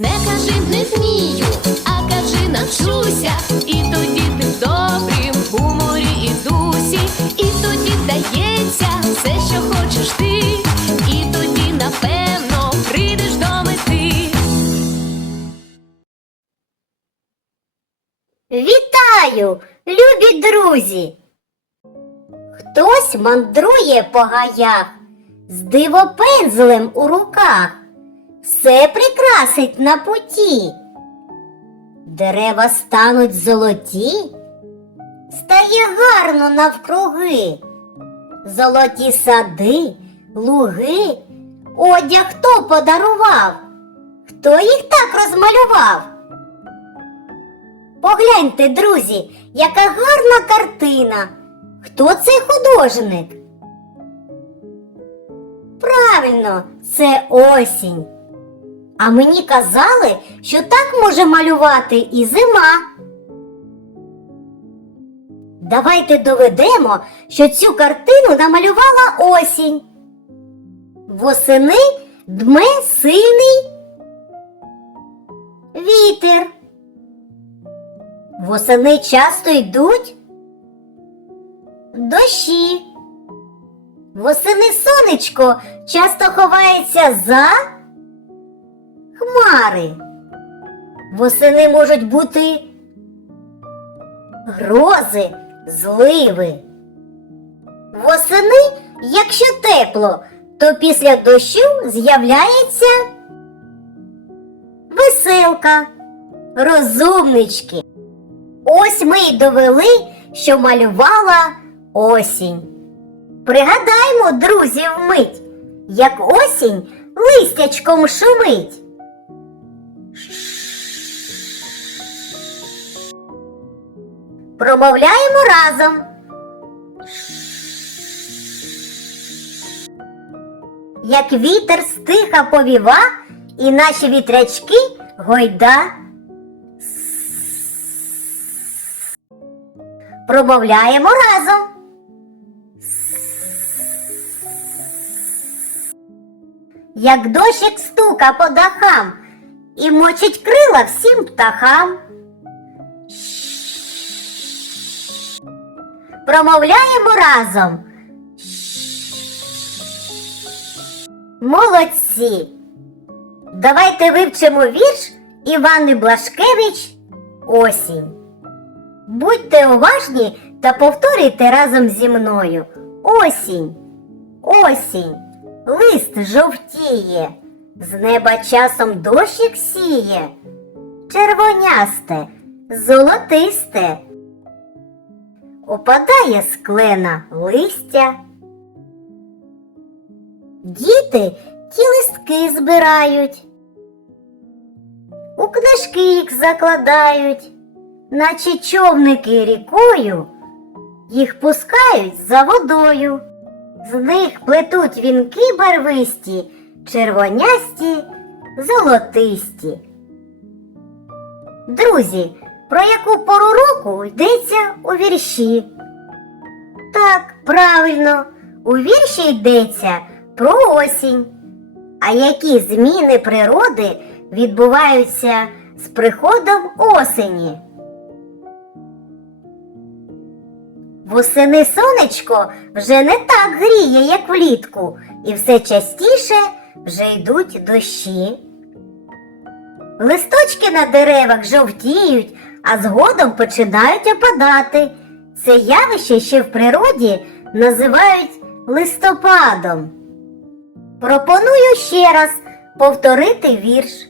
Не кажи не вмію, а кажи навчуся. І тоді ти в добрім гуморі і дусі, і тоді вдається все, що хочеш ти, і тоді, напевно, прийдеш до мети. Вітаю, любі друзі! Хтось мандрує по гаях з дивопензлем у руках, все прикрасить на путі. Дерева стануть золоті, стає гарно навкруги. Золоті сади, луги, одяг хто подарував? Хто їх так розмалював? Погляньте, друзі, яка гарна картина. Хто цей художник? Правильно, це осінь. А мені казали, що так може малювати і зима. Давайте доведемо, що цю картину намалювала осінь. Восени дме сильний вітер. Восени часто йдуть дощі. Восени сонечко часто ховається за хмари. Восени можуть бути грози, зливи. Восени, якщо тепло, то після дощу з'являється веселка, розумнички. Ось ми й довели, що малювала осінь. Пригадаймо, друзі, вмить, як осінь листячком шумить. Промовляємо разом. Як вітер стиха повіва, і наші вітрячки гойда Промовляємо разом. Як дощик стука по дахам і мочить крила всім птахам. Промовляємо разом. Молодці. Давайте вивчимо вірш Івани Блашкевич Осінь. Будьте уважні та повторюйте разом зі мною. Осінь, осінь, лист жовтіє, з неба часом дощик сіє, червонясте, золотисте. Опадає з клена листя. Діти ті листки збирають, у книжки їх закладають наче човники рікою, їх пускають за водою, з них плетуть вінки барвисті, червонясті, золотисті. Друзі, про яку пору року йдеться у вірші? Так, правильно, у вірші йдеться про осінь. А які зміни природи відбуваються з приходом осені? Восени сонечко вже не так гріє, як влітку, і все частіше вже йдуть дощі. Листочки на деревах жовтіють, а згодом починають опадати. Це явище ще в природі називають листопадом. Пропоную ще раз повторити вірш,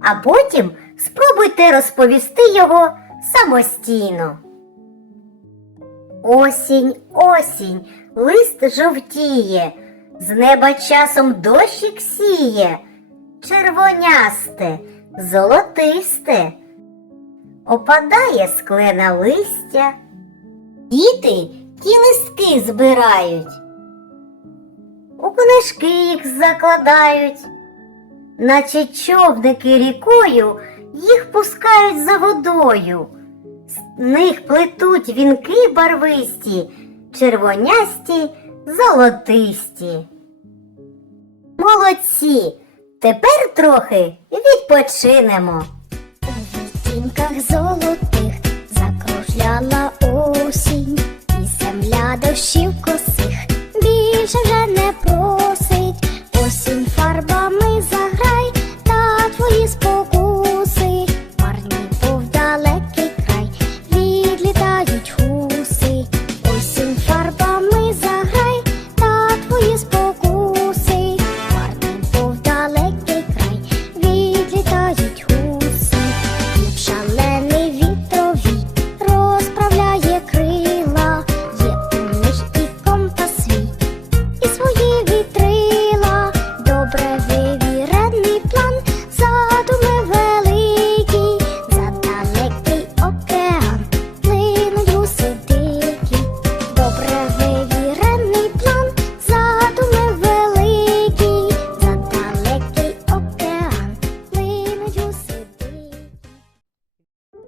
а потім спробуйте розповісти його самостійно. Осінь, осінь, лист жовтіє, з неба часом дощик сіє, червонясте, золотисте, опадає з клена листя. Діти ті листки збирають, у книжки їх закладають, наче човники рікою їх пускають за водою. З них плетуть вінки барвисті, червонясті, золотисті. Молодці! Тепер трохи відпочинемо.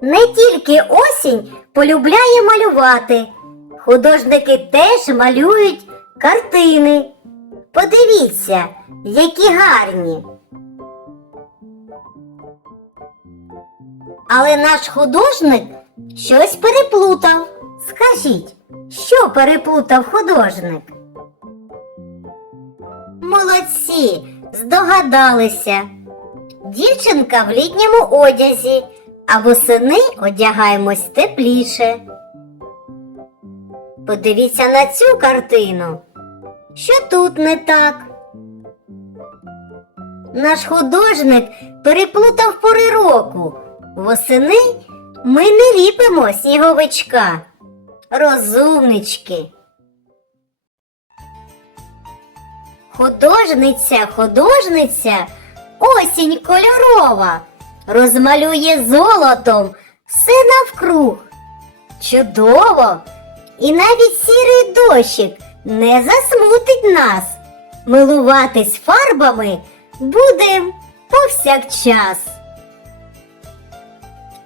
Не тільки осінь полюбляє малювати. Художники теж малюють картини. Подивіться, які гарні. Але наш художник щось переплутав. Скажіть, що переплутав художник? Молодці, здогадалися. Дівчинка в літньому одязі, а восени одягаємось тепліше. Подивіться на цю картину. Що тут не так? Наш художник переплутав пори року. Восени ми не ліпимо сніговичка. Розумнички. Художниця, художниця, осінь кольорова, розмалює золотом все навкруг. Чудово! І навіть сірий дощик не засмутить нас. Милуватись фарбами будем повсякчас.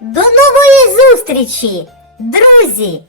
До нової зустрічі, друзі!